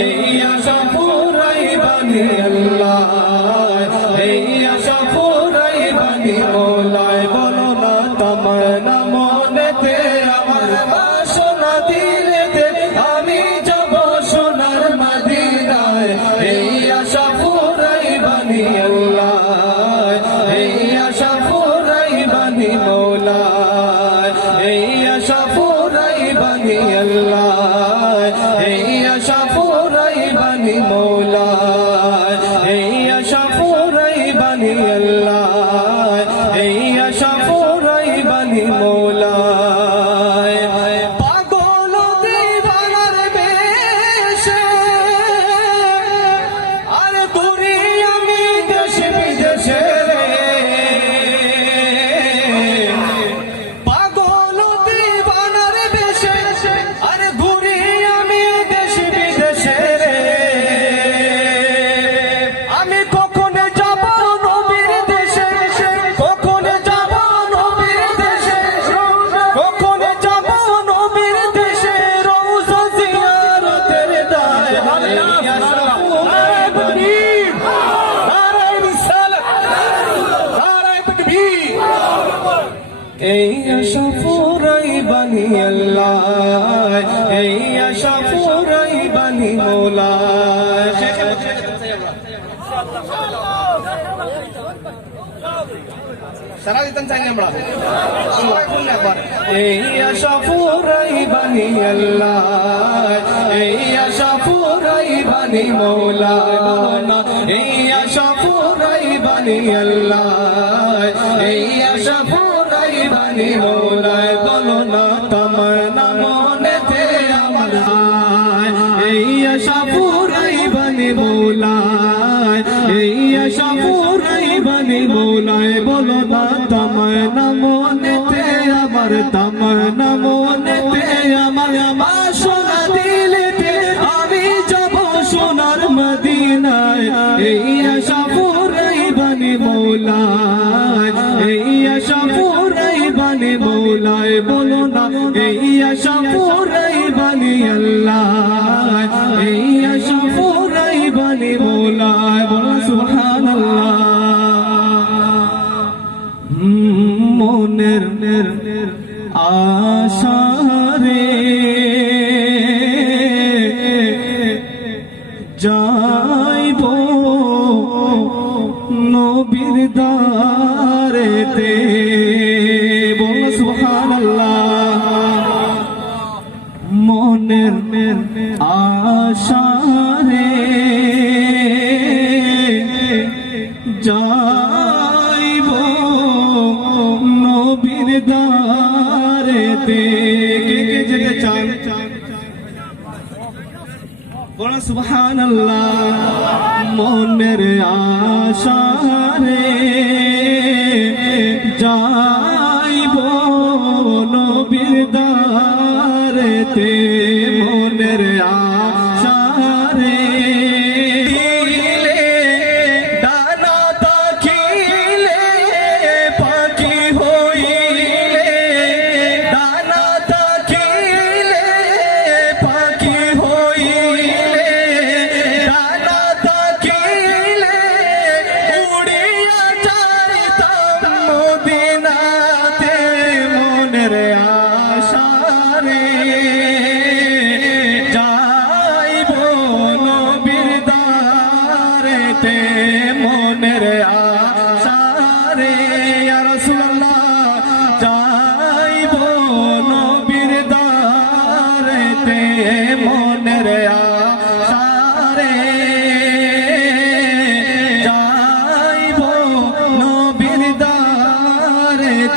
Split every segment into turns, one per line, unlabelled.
এই আশা পুরাই বানি পুরাই কখন যাব নবীর দেশে রওজা জিয়ারতের দায়। এই আশা ফুরাই বানি আল্লাহ। এই আশা ফুরাই বানি মোলা। সারা দিতাম চাই আমরা এই আশা ফুরাই বানি আল্লাহ এই আশা ফুরাই বানি মৌলা এই আশা মৌলা আমার তামান্না মনেতে আমার আমার সোনা দিলেতে আমি যাব সোনার মদিনায়। এই আশা ফুরাই বানি মৌলায়, এই আশা ফুরাই বানি মৌলায়, বলো না, এই আশা ফুরাই বানি আল্লাহ, এই আশা ফুরাই বানি মৌলায়, বলো সুবহানাল্লাহ যাইব নবীর দারেতে বল সুবহানাল্লাহ। মনের আশারে যাইব নবীর দারেতে কে কে যেতে চান? বড় সুবহান মনের আশারে যাইব নবীর দারেতে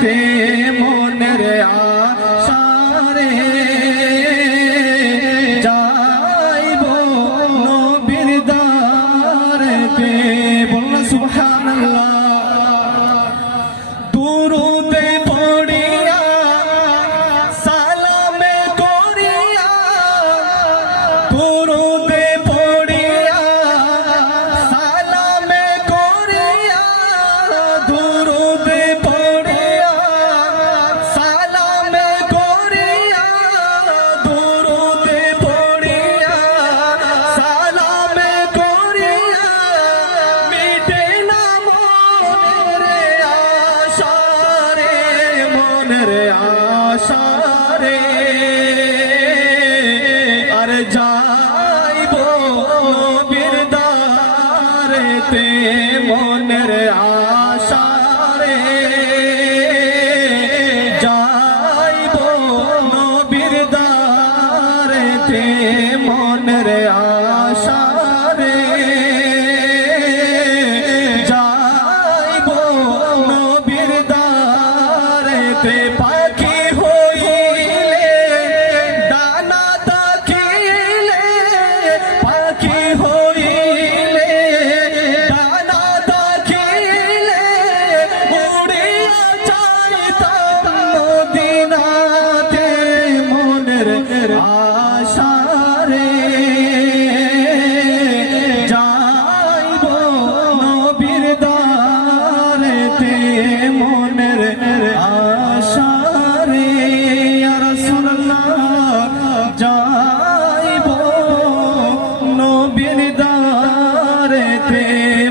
দারেতে रे আশারে যাইব নবীর দারেতে মনের আশারে। রাসূলুল্লাহ যাইব নবীর দারেতে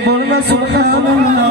বলনা সুবহানাল্লাহ।